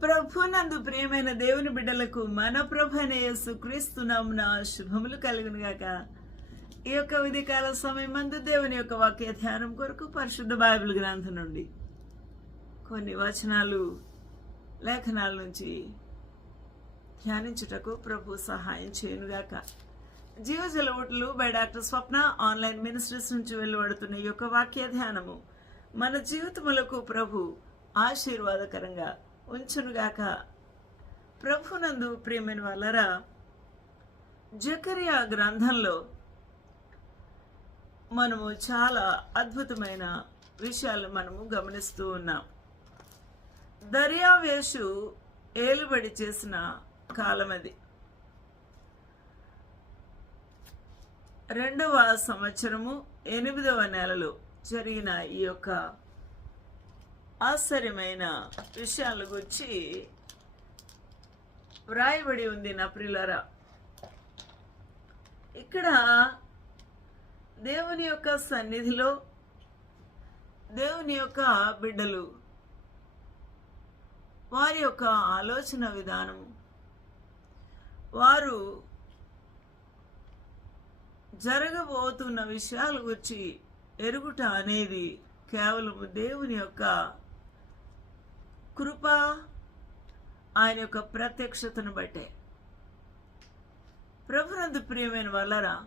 ప్రభునందు ప్రియమైన దేవుని బిడ్డలకు మన ప్రభు యేసు క్రీస్తు నమ్మున శుభములు కలుగును గాక ఈ యొక్క విధికాల సమయం మందు దేవుని యొక్క వాక్య ధ్యానం కొరకు పరిశుద్ధ బైబిల్ గ్రంథం నుండి కొన్ని వచనాలు లేఖనాల నుంచి ధ్యానించుటకు ప్రభు సహాయం చేయనుగాక. జీవజల ఓట్లు by doctor Swapna online ministries నుంచి వెలువడుతున్న ఈ యొక్క వాక్య ధ్యానము మన జీవితములకు ప్రభు ఆశీర్వాదకరంగా ఉంచునుగాక. ప్రభునందు ప్రియమైన వాళ్ళరా జకరియా గ్రంథంలో మనము చాలా అద్భుతమైన విషయాలు మనము గమనిస్తూ ఉన్నాం. దర్యావేషు ఏలుబడి చేసిన కాలం అది. రెండవ సంవత్సరము ఎనిమిదవ నెలలో జరిగిన ఈ యొక్క ఆశ్చర్యమైన విషయాల గురించి వ్రాయబడి ఉంది నా ప్రిలరా ఇక్కడ దేవుని యొక్క సన్నిధిలో దేవుని యొక్క బిడ్డలు వారి యొక్క ఆలోచన విధానం వారు జరగబోతున్న విషయాల గురించి ఎరుగుట అనేది కేవలం దేవుని యొక్క కృప ఆయన యొక్క ప్రత్యక్షతను బట్టే. ప్రభునందు ప్రియమైన వల్లరా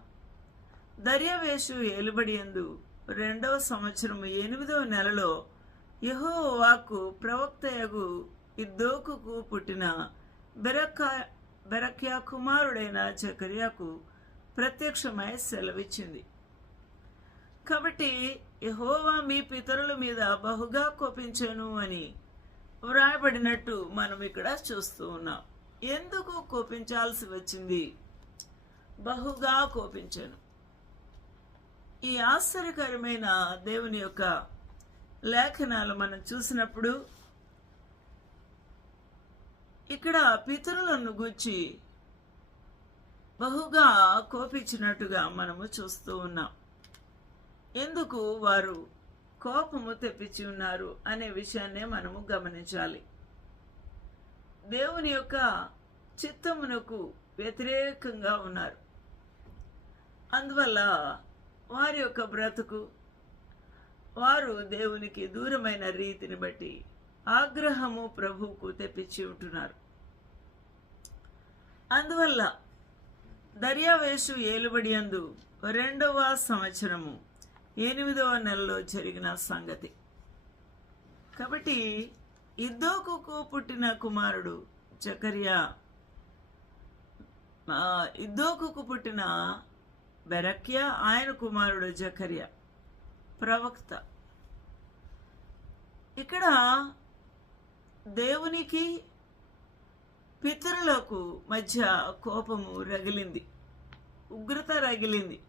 దర్యావేషు ఏలుబడి ఎందు రెండవ సంవత్సరం ఎనిమిదవ నెలలో యహో వాక్కు ప్రవక్తయగు ఇద్దోకుకు పుట్టిన బెరక్క బెరక్యా కుమారుడైన చకర్యాకు ప్రత్యక్షమై సెలవిచ్చింది. కాబట్టి యహోవా మీ పితరుల మీద బహుగా కోపించాను అని వ్రాయబడినట్టు మనం ఇక్కడ చూస్తూ ఉన్నాం. ఎందుకు కోపించాల్సి వచ్చింది? బహుగా కోపించాను. ఈ ఆశ్చర్యకరమైన దేవుని యొక్క లేఖనాలు మనం చూసినప్పుడు ఇక్కడ పితరులను గుచ్చి బహుగా కోపించినట్టుగా మనము చూస్తూ ఉన్నాం. ఎందుకు వారు కోపము తెప్పించి ఉన్నారు అనే విషయాన్నే మనము గమనించాలి. దేవుని యొక్క చిత్తమునకు వ్యతిరేకంగా ఉన్నారు. అందువల్ల వారి యొక్క బ్రతుకు వారు దేవునికి దూరమైన రీతిని బట్టి ఆగ్రహము ప్రభువుకు తెప్పించి ఉంటున్నారు. అందువల్ల దర్యావేషు ఏలుబడి అందు రెండవ సంవత్సరము ఎనిమిదవ నెలలో జరిగిన సంగతి. కాబట్టి ఇద్దోకుకు పుట్టిన కుమారుడు చకర్యా ఇద్దోకుకు పుట్టిన బెరక్య ఆయన కుమారుడు జకర్య ప్రవక్త. ఇక్కడ దేవునికి పితరులకు మధ్య కోపము రగిలింది ఉగ్రత రగిలింది.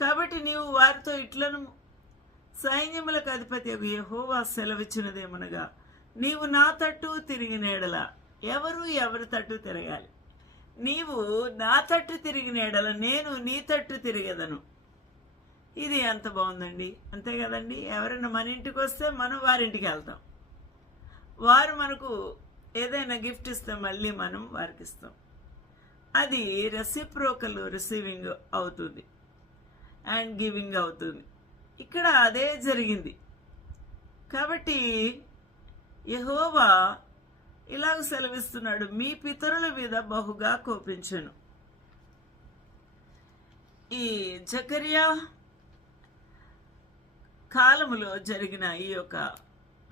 కాబట్టి నీవు వారితో ఇట్లను సైన్యములకు అధిపతి యహోవా సెలవిచ్చినదేమనగా నీవు నా తట్టు తిరిగినేడల ఎవరు ఎవరి తట్టు తిరగాలి? నీవు నా తట్టు తిరిగినేడల నేను నీ తట్టు తిరగదను. ఇది ఎంత బాగుందండి. అంతే కదండి. ఎవరైనా మన ఇంటికి వస్తే మనం వారింటికి వెళ్తాం. వారు మనకు ఏదైనా గిఫ్ట్ ఇస్తే మళ్ళీ మనం వారికి ఇస్తాం. అది రెసిప్రోకల్ రిసీవింగ్ అవుతుంది. అండ్ గివింగ్ అవుతుంది. ఇక్కడ అదే జరిగింది. కాబట్టి యహోవా ఇలాగ సెలవిస్తున్నాడు మీ పితరుల మీద బహుగా కోపించను. ఈ జకర్యా కాలములో జరిగిన ఈ యొక్క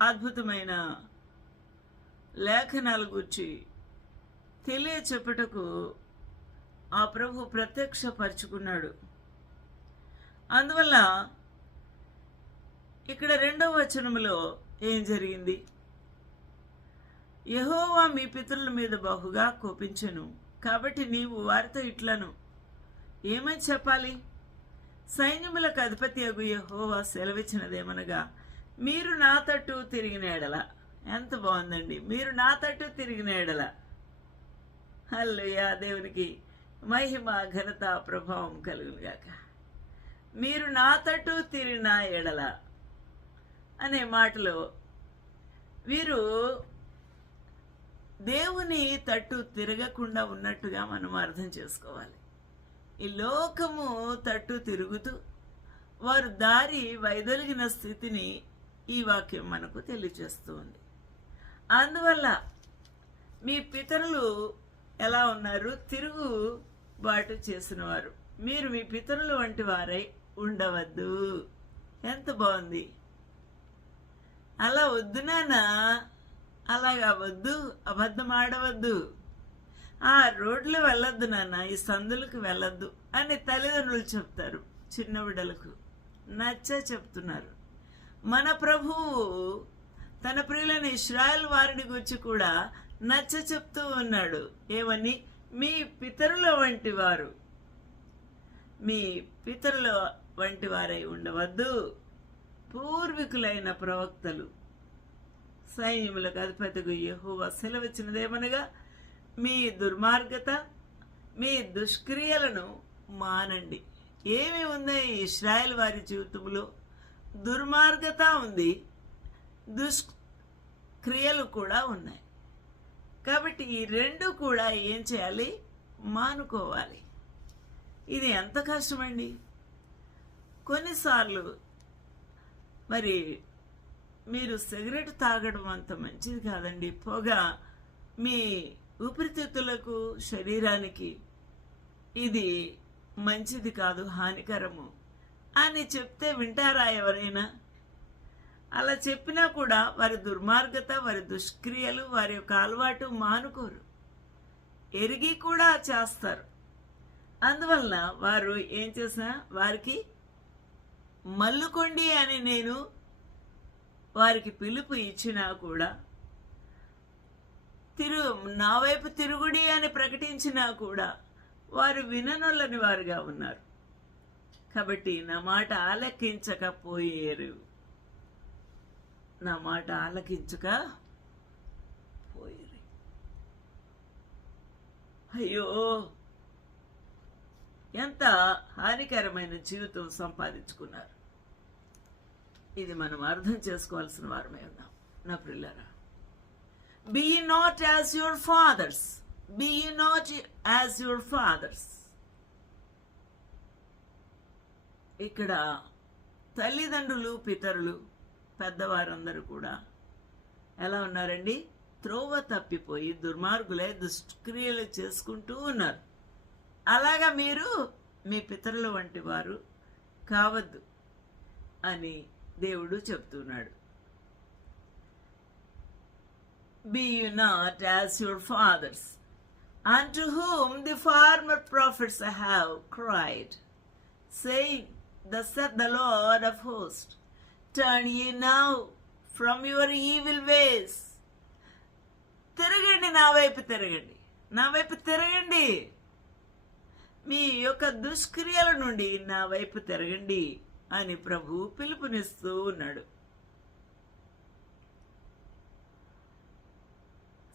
అద్భుతమైన లేఖనాల గురించి తెలియచెప్పుటకు ఆ ప్రభు ప్రత్యక్షపరుచుకున్నాడు. అందువల్ల ఇక్కడ రెండవ వచనములో ఏం జరిగింది? యహోవా మీ పితరుల మీద బహుగా కోపించను కాబట్టి నీవు వారితో ఇట్లను. ఏమని చెప్పాలి? సైన్యములకు అధిపతి అగు యహోవా సెలవిచ్చినదేమనగా మీరు నా తట్టు తిరిగిన ఎడల. ఎంత బాగుందండి. మీరు నా తట్టు తిరిగిన ఎడల. హల్లెలూయా. దేవునికి మహిమ ఘనత ప్రభావం కలుగునుగాక. మీరు నా తట్టు తిరిగిన ఎడల అనే మాటలో వీరు దేవుని తట్టు తిరగకుండా ఉన్నట్టుగా మనం అర్థం చేసుకోవాలి. ఈ లోకము తట్టు తిరుగుతూ వారు దారి వైదొలిగిన స్థితిని ఈ వాక్యం మనకు తెలియజేస్తుంది. అందువల్ల మీ పితరులు ఎలా ఉన్నారు? తిరుగు బాటు మీరు మీ పితరులు వంటి వారై ఉండవద్దు. ఎంత బాగుంది. అలా వద్దు నాన్న. అలాగా వద్దు. అబద్ధం ఆడవద్దు. ఆ రోడ్లు వెళ్ళొద్దు నాన్న. ఈ సందులకు వెళ్ళొద్దు అని తల్లిదండ్రులు చెప్తారు చిన్న బిడ్డలకు. నచ్చ చెప్తున్నారు. మన ప్రభువు తన ప్రియులైన ఇస్రాయల్ వారిని గురించి కూడా నచ్చ చెప్తూ ఉన్నాడు. ఏమని? మీ పితరుల వంటి వారు. మీ పితరుల వంటి వారై ఉండవద్దు. పూర్వీకులైన ప్రవక్తలు సైన్యములకు అధిపతిగా యెహోవా సెలవిచ్చినదేమనగా మీ దుర్మార్గత మీ దుష్క్రియలను మానండి. ఏమి ఉన్నాయి ఇస్రాయల్ వారి జీవితంలో? దుర్మార్గత ఉంది దుష్క్రియలు కూడా ఉన్నాయి. కాబట్టి ఈ రెండు కూడా ఏం చేయాలి? మానుకోవాలి. ఇది ఎంత కష్టమండి? కొన్నిసార్లు మరి మీరు సిగరెట్ తాగడం అంత మంచిది కాదండి. పొగ మీ ఊపిరితిత్తులకు శరీరానికి ఇది మంచిది కాదు హానికరము అని చెప్తే వింటారా ఎవరైనా? అలా చెప్పినా కూడా వారి దుర్మార్గత వారి దుష్క్రియలు వారి యొక్క అలవాటు మానుకోరు. ఎరిగి కూడా చేస్తారు. అందువలన వారు ఏం చేసినా వారికి మల్లుకొండి అని నేను వారికి పిలుపు ఇచ్చినా కూడా తిరు నా వైపు తిరుగుడి అని ప్రకటించినా కూడా వారు విననొల్లని వారుగా ఉన్నారు. కాబట్టి నా మాట ఆలకించకపోయేరు. నా మాట ఆలకించక పోయేరు. అయ్యో! ఎంత హానికరమైన జీవితం సంపాదించుకున్నారు? ఇది మనం అర్థం చేసుకోవాల్సిన వారమే ఉన్నాం. నా పిల్లరా be not as your fathers be not as your fathers ఇక్కడ తల్లిదండ్రులు పితరులు పెద్దవారందరూ కూడా ఎలా ఉన్నారండి? త్రోవ తప్పిపోయి దుర్మార్గులే దుష్క్రియలు చేసుకుంటూ ఉన్నారు. అలాగా మీరు మీ పితరుల వంటి వారు కావద్దు అని దేవుడు చెప్తున్నాడు. Be you not as your fathers and to whom the former prophets have cried saying the saith the lord of host turn you now from your evil ways తిరగండి నా వైపు తిరగండి నా వైపు తిరగండి. మీ యొక్క దుష్క్రియల నుండి నా వైపు తిరగండి అని ప్రభు పిలుపునిస్తూ ఉన్నాడు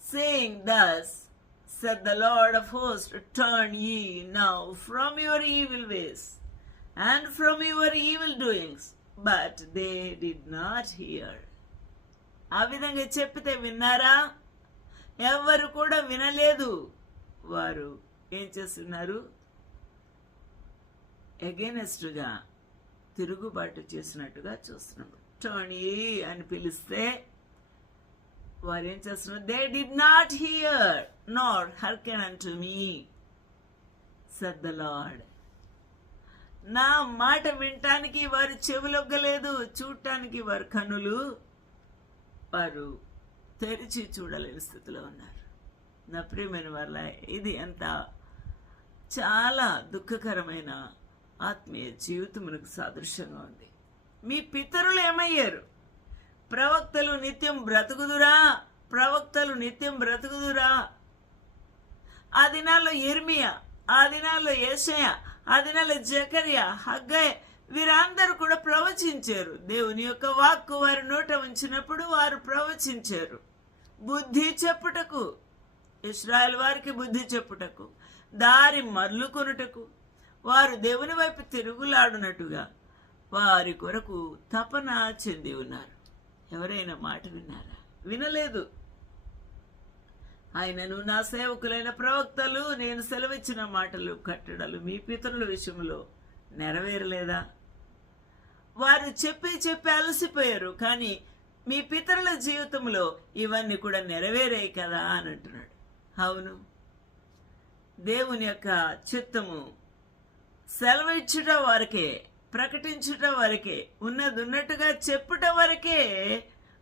saying thus said the lord of hosts turn ye now from your evil ways and from your evil doings but they did not hear ఆ విధంగా చెప్పితే విన్నారా ఎవరు కూడా వినలేదు వారు ఏం చేస్తున్నారు ఎగెనెస్ట్గా తిరుగుబాటు చేసినట్టుగా చూస్తున్నాం టోనీ అని పిలిస్తే వారు ఏం చేస్తున్నారు? They did not hear not hearken unto me said the lord నా మాట వినటానికి వారు చెవులొగ్గలేదు చూడటానికి వారు కనులు వారు తెరిచి చూడలేని స్థితిలో ఉన్నారు. నా ప్రియమైన వల్ల ఇది ఎంత చాలా దుఃఖకరమైన ఆత్మీయ జీవితమునకు సాదృశ్యంగా ఉంది. మీ పితరులు ఏమయ్యారు? ప్రవక్తలు నిత్యం బ్రతుకుదురా? ప్రవక్తలు నిత్యం బ్రతుకుదురా? ఆ దినాల్లో ఎర్మియా ఆ దినాల్లో ఏషయ ఆ దినాల్లో జకర్య హగ్గయ్ వీరందరూ కూడా ప్రవచించారు. దేవుని యొక్క వాక్కు వారి నోట ఉంచినప్పుడు వారు ప్రవచించారు. బుద్ధి చెప్పుటకు ఇస్రాయల్ వారికి బుద్ధి చెప్పుటకు దారి మర్లుకొనుటకు వారు దేవుని వైపు తిరుగులాడునట్టుగా వారి కొరకు తపన చెంది ఉన్నారు. ఎవరైనా మాట విన్నారా? వినలేదు. ఆయనను నా సేవకులైన ప్రవక్తలు నేను సెలవిచ్చిన మాటలు కట్టడలు మీ పితరుల విషయంలో నెరవేరలేదా? వారు చెప్పి చెప్పి అలసిపోయారు కానీ మీ పితరుల జీవితంలో ఇవన్నీ కూడా నెరవేరాయి కదా అని అంటున్నాడు. అవును. దేవుని యొక్క చిత్తము సెలవు ఇచ్చుట వరకే ప్రకటించుట వరకే ఉన్నది ఉన్నట్టుగా చెప్పుట వరకే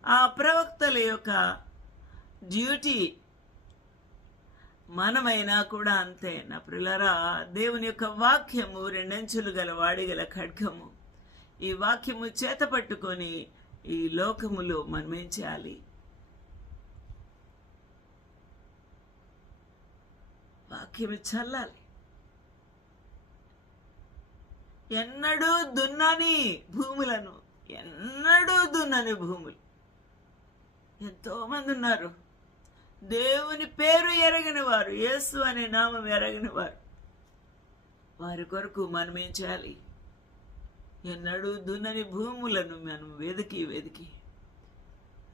ఆ ప్రవక్తల యొక్క డ్యూటీ మనమైనా కూడా అంతే. నా ప్రిలరా దేవుని యొక్క వాక్యము రెండంచులు గల వాడిగల ఖడ్గము. ఈ వాక్యము చేత పట్టుకొని ఈ లోకములో మనమేం చేయాలి? వాక్యము చల్లాలి. ఎన్నడూ దున్నని భూములను ఎన్నడూ దున్నని భూములు. ఎంతోమంది ఉన్నారు. దేవుని పేరు ఎరగని వారు యేసు అనే నామం ఎరగని వారు. వారి కొరకు మనం ఏం చేయాలి? ఎన్నడూ దున్నని భూములను మనం వెతికి వెతికి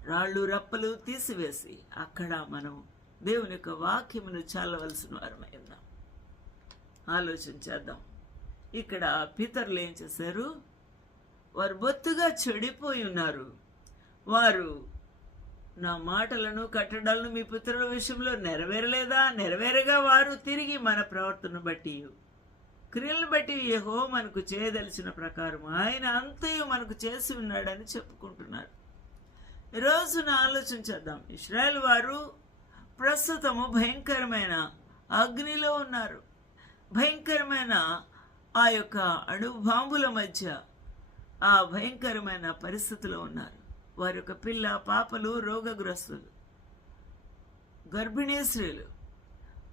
రాళ్ళు రప్పలు తీసివేసి అక్కడ మనం దేవుని యొక్క వాక్యమును చల్లవలసిన వారమై ఉన్నాం. ఆలోచన చేద్దాం. ఇక్కడ పితరులు ఏం చేశారు? వారు బొత్తుగా చెడిపోయి ఉన్నారు. వారు నా మాటలను కట్టడాలను మీ పుత్రుల విషయంలో నెరవేరలేదా? నెరవేరగా వారు తిరిగి మన ప్రవర్తన బట్టి క్రియలను బట్టి యహో మనకు చేయదలిచిన ప్రకారం ఆయన అంతయు మనకు చేసి ఉన్నాడని చెప్పుకుంటున్నారు. ఈ రోజున ఆలోచన చేద్దాం. ఇస్రాయల్ వారు ప్రస్తుతము భయంకరమైన అగ్నిలో ఉన్నారు. భయంకరమైన ఆ యొక్క అణుబాంబుల మధ్య ఆ భయంకరమైన పరిస్థితిలో ఉన్నారు. వారి యొక్క పిల్ల పాపలు రోగగ్రస్తులు గర్భిణీ స్త్రీలు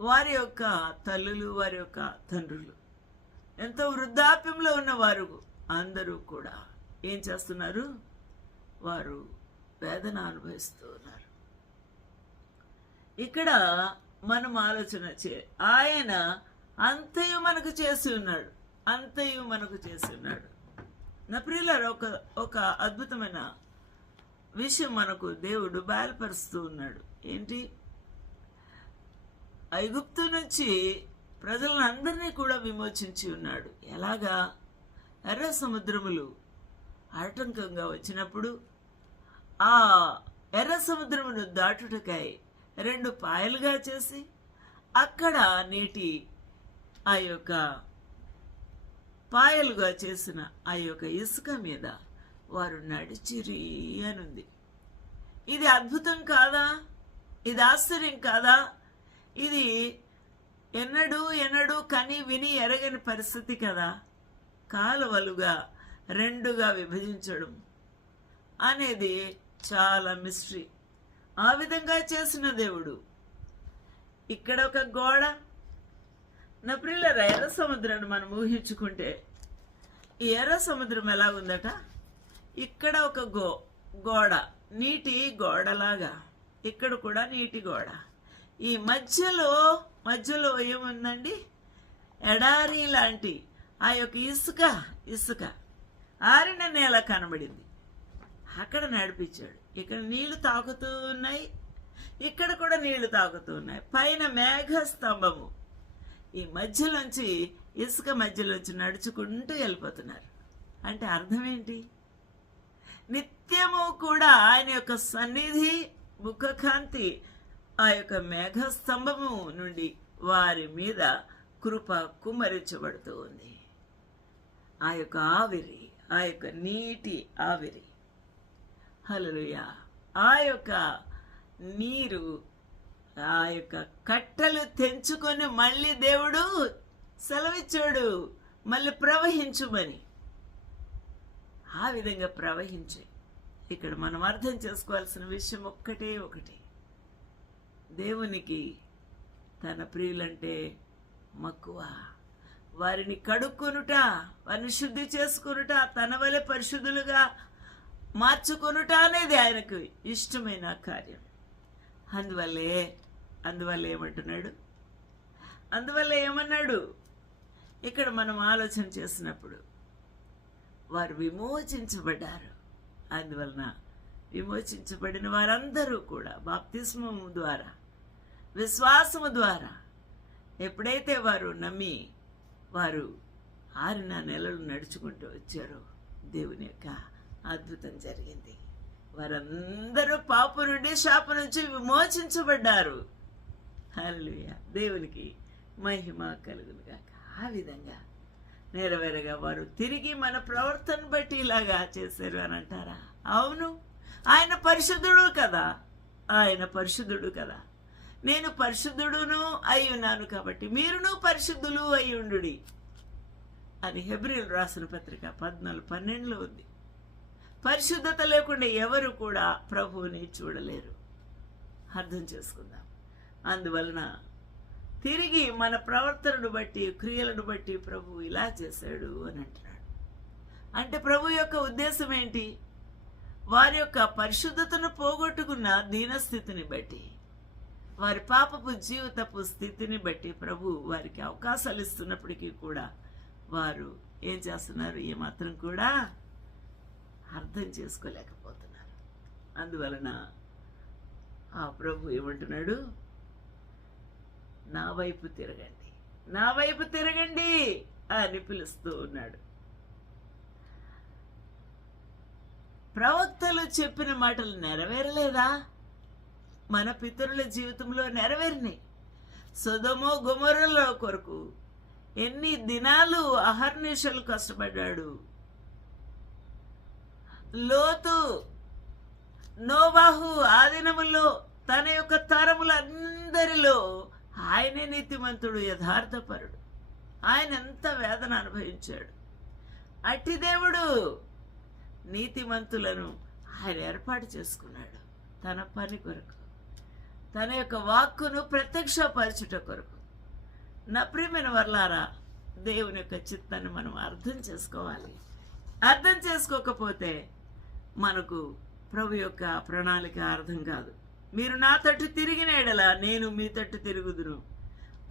వారి యొక్క తల్లులు వారి యొక్క తండ్రులు ఎంతో వృద్ధాప్యంలో ఉన్నవారు అందరూ కూడా ఏం చేస్తున్నారు? వారు వేదన అనుభవిస్తూ ఉన్నారు. ఇక్కడ మనం ఆలోచన చే ఆయన అంతయు మనకు చేసి ఉన్నాడు. అంతయు మనకు చేసి ఉన్నాడు నా ప్రియులారు ఒక ఒక అద్భుతమైన విషయం మనకు దేవుడు బయలుపరుస్తూ ఉన్నాడు. ఏంటి? ఐగుప్తు నుంచి ప్రజలందరినీ కూడా విమోచించి ఉన్నాడు. ఎలాగా? ఎర్ర సముద్రములు ఆటంకంగా వచ్చినప్పుడు ఆ ఎర్ర సముద్రమును దాటుటకై రెండు పాయలుగా చేసి అక్కడ నీటి ఆ యొక్క పాయలుగా చేసిన ఆ యొక్క ఇసుక మీద వారు నడిచిరి అనుంది ఇది అద్భుతం కాదా? ఇది ఆశ్చర్యం కాదా? ఇది ఎన్నడూ ఎన్నడూ కని విని ఎరగని పరిస్థితి కదా? కాలువలుగా రెండుగా విభజించడం అనేది చాలా మిస్టరీ ఆ విధంగా చేసిన దేవుడు. ఇక్కడ ఒక గోడ నా ప్రియుల ఎర్ర సముద్రాన్ని మనం ఊహించుకుంటే ఈ ఎర్ర సముద్రం ఎలా ఉందట? ఇక్కడ ఒక గో గోడ నీటి గోడలాగా. ఇక్కడ కూడా నీటి గోడ. ఈ మధ్యలో మధ్యలో ఏముందండి? ఎడారి లాంటి ఆ యొక్క ఇసుక ఇసుక. ఆరిన నేల కనబడింది. అక్కడ నడిపించాడు. ఇక్కడ నీళ్ళు తాకుతూ ఉన్నాయి. ఇక్కడ కూడా నీళ్ళు తాకుతూ ఉన్నాయి. పైన మేఘ స్తంభము ఈ మధ్యలోంచి ఇసుక మధ్యలోంచి నడుచుకుంటూ వెళ్ళిపోతున్నారు. అంటే అర్థం ఏంటి? నిత్యము కూడా ఆయన యొక్క సన్నిధి ముఖకాంతి ఆ యొక్క మేఘస్తంభము నుండి వారి మీద కృప కుమ్మరించబడుతూ ఉంది. ఆ యొక్క ఆవిరి ఆ యొక్క నీటి ఆవిరి. హలలుయ ఆ యొక్క నీరు ఆ యొక్క కట్టలు తెంచుకొని మళ్ళీ దేవుడు సెలవిచ్చాడు. మళ్ళీ ప్రవహించుమని. ఆ విధంగా ప్రవహించే. ఇక్కడ మనం అర్థం చేసుకోవాల్సిన విషయం ఒక్కటే ఒకటి. దేవునికి తన ప్రియులంటే మక్కువ. వారిని కడుక్కునుట వారిని శుద్ధి చేసుకునుట తన వలె పరిశుద్ధులుగా మార్చుకొనుట అనేది ఆయనకు ఇష్టమైన కార్యం. అందువల్లే అందువల్ల ఏమంటున్నాడు? అందువల్ల ఏమన్నాడు? ఇక్కడ మనం ఆలోచన చేసినప్పుడు వారు విమోచించబడ్డారు. అందువలన విమోచించబడిన వారందరూ కూడా బాప్తిస్మము ద్వారా విశ్వాసము ద్వారా ఎప్పుడైతే వారు నమ్మి వారు ఆరిన నెలలు నడుచుకుంటూ వచ్చారో దేవుని యొక్క అద్భుతం జరిగింది. వారందరూ పాపు నుండి శాప నుంచి విమోచించబడ్డారు. హల్లెలూయా. దేవునికి మహిమ కలుగునుగాక ఆ విధంగా నెరవేరగా వారు తిరిగి మన ప్రవర్తన బట్టి ఇలాగా చేశారు అని అంటారా? అవును. ఆయన పరిశుద్ధుడు కదా. ఆయన పరిశుద్ధుడు కదా. నేను పరిశుద్ధుడును అయి ఉన్నాను కాబట్టి మీరును పరిశుద్ధులు అయి ఉండుడి. అది హెబ్రిల్ రాసిన పత్రిక పద్నాలుగు పన్నెండులో ఉంది. పరిశుద్ధత లేకుండా ఎవరు కూడా ప్రభువుని చూడలేరు. అర్థం చేసుకుందాం. అందువలన తిరిగి మన ప్రవర్తనను బట్టి క్రియలను బట్టి ప్రభు ఇలా చేశాడు అని అంటున్నాడు. అంటే ప్రభు యొక్క ఉద్దేశం ఏంటి? వారి యొక్క పరిశుద్ధతను పోగొట్టుకున్న దీనస్థితిని బట్టి వారి పాపపు జీవితపు స్థితిని బట్టి ప్రభు వారికి అవకాశాలు ఇస్తున్నప్పటికీ కూడా వారు ఏం చేస్తున్నారు? ఏమాత్రం కూడా అర్థం చేసుకోలేకపోతున్నారు. అందువలన ఆ ప్రభు ఏమంటున్నాడు? నా వైపు తిరగండి. నా వైపు తిరగండి అని పిలుస్తూ ఉన్నాడు. ప్రవక్తలు చెప్పిన మాటలు నెరవేరలేదా? మన పితరుల జీవితంలో నెరవేరినాయి సుధమో గుమరుల కొరకు ఎన్ని దినాలు అహర్నిశలు కష్టపడ్డాడు. లోతు నోబాహు ఆ దినముల్లో తన యొక్క తరములందరిలో ఆయనే నీతిమంతుడు యథార్థపరుడు. ఆయన ఎంత వేదన అనుభవించాడు. అట్టి దేవుడు నీతిమంతులను ఆయన ఏర్పాటు చేసుకున్నాడు. తన పని కొరకు తన యొక్క వాక్కును ప్రత్యక్షపరచుట కొరకు. నా ప్రియమైన వర్లారా దేవుని యొక్క చిత్తాన్ని మనం అర్థం చేసుకోవాలి. అర్థం చేసుకోకపోతే మనకు ప్రభు యొక్క ప్రణాళిక అర్థం కాదు. మీరు నా తట్టు తిరిగిన ఎడల నేను మీ తట్టు తిరుగుదును.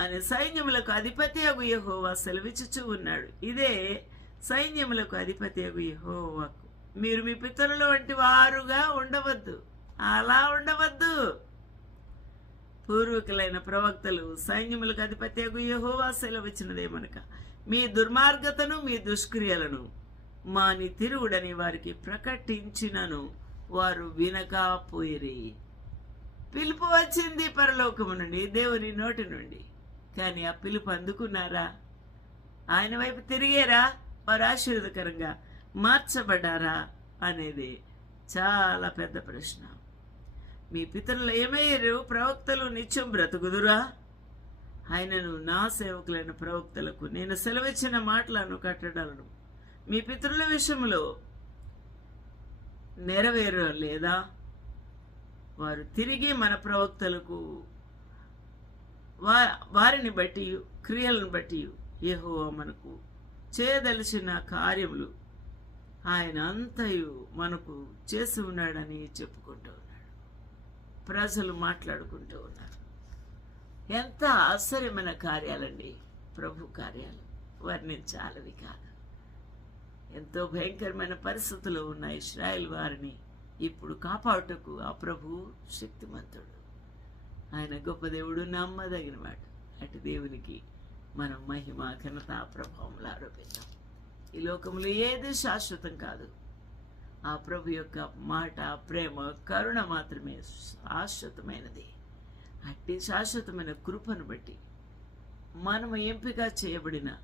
అని సైన్యములకు అధిపతి అగు యహోవా సెలవిచ్చుచూ ఉన్నాడు. ఇదే సైన్యములకు అధిపతి అగు యహోవాకు. మీరు మీ పితరుల వంటి వారుగా ఉండవద్దు. అలా ఉండవద్దు. పూర్వీకులైన ప్రవక్తలు సైన్యములకు అధిపతి అగు యహోవా సెలవిచ్చినదేమనక మీ దుర్మార్గతను మీ దుష్క్రియలను మాని తిరుగుడని వారికి ప్రకటించినను వారు వినకపోయిరి పిలుపు వచ్చింది పరలోకము నుండి దేవుని నోటి నుండి. కానీ ఆ పిలుపు అందుకున్నారా? ఆయన వైపు తిరిగారా? వారు ఆశీర్వదకరంగా మార్చబడ్డారా? అనేది చాలా పెద్ద ప్రశ్న. మీ పితరులు ఏమయ్యారు? ప్రవక్తలు నిత్యం బ్రతుకుదురా? ఆయనను నా సేవకులైన ప్రవక్తలకు నేను సెలవిచ్చిన మాటలను కట్టడాలను మీ పితరుల విషయంలో నెరవేరు లేదా వారు తిరిగి మన ప్రవక్తలకు వా వారిని బట్టి క్రియలను బట్టి యెహోవా మనకు చేయదలిచిన కార్యములు ఆయన అంతయు మనకు చేసి ఉన్నాడని చెప్పుకుంటూ ఉన్నాడు. ప్రజలు మాట్లాడుకుంటూ ఉన్నారు. ఎంత ఆశ్చర్యమైన కార్యాలండి. ప్రభు కార్యాలు వర్ణించాలవి కాదు. ఎంతో భయంకరమైన పరిస్థితులు ఉన్న ఇస్రాయల్ వారిని ఇప్పుడు కాపాడుటకు ఆ ప్రభు శక్తిమంతుడు. ఆయన గొప్ప దేవుడు నమ్మదగినవాడు అటు దేవునికి మనం మహిమ ఘనత ప్రభావంలో ఆరోపిద్దాం. ఈ లోకంలో ఏది శాశ్వతం కాదు. ఆ ప్రభు యొక్క మాట ప్రేమ కరుణ మాత్రమే శాశ్వతమైనది. అట్టి శాశ్వతమైన కృపను బట్టి మనము ఎంపిక చేయబడిన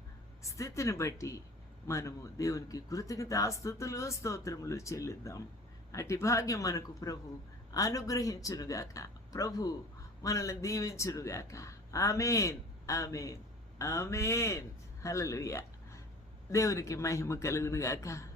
స్థితిని బట్టి మనము దేవునికి కృతజ్ఞత స్థుతులు స్తోత్రములు చెల్లిద్దాం. అటు భాగ్యం మనకు ప్రభు అనుగ్రహించునుగాక. ప్రభు మనల్ని దీవించునుగాక. Amen amen amen. హలలుయ దేవునికి మహిమ కలుగునుగాక.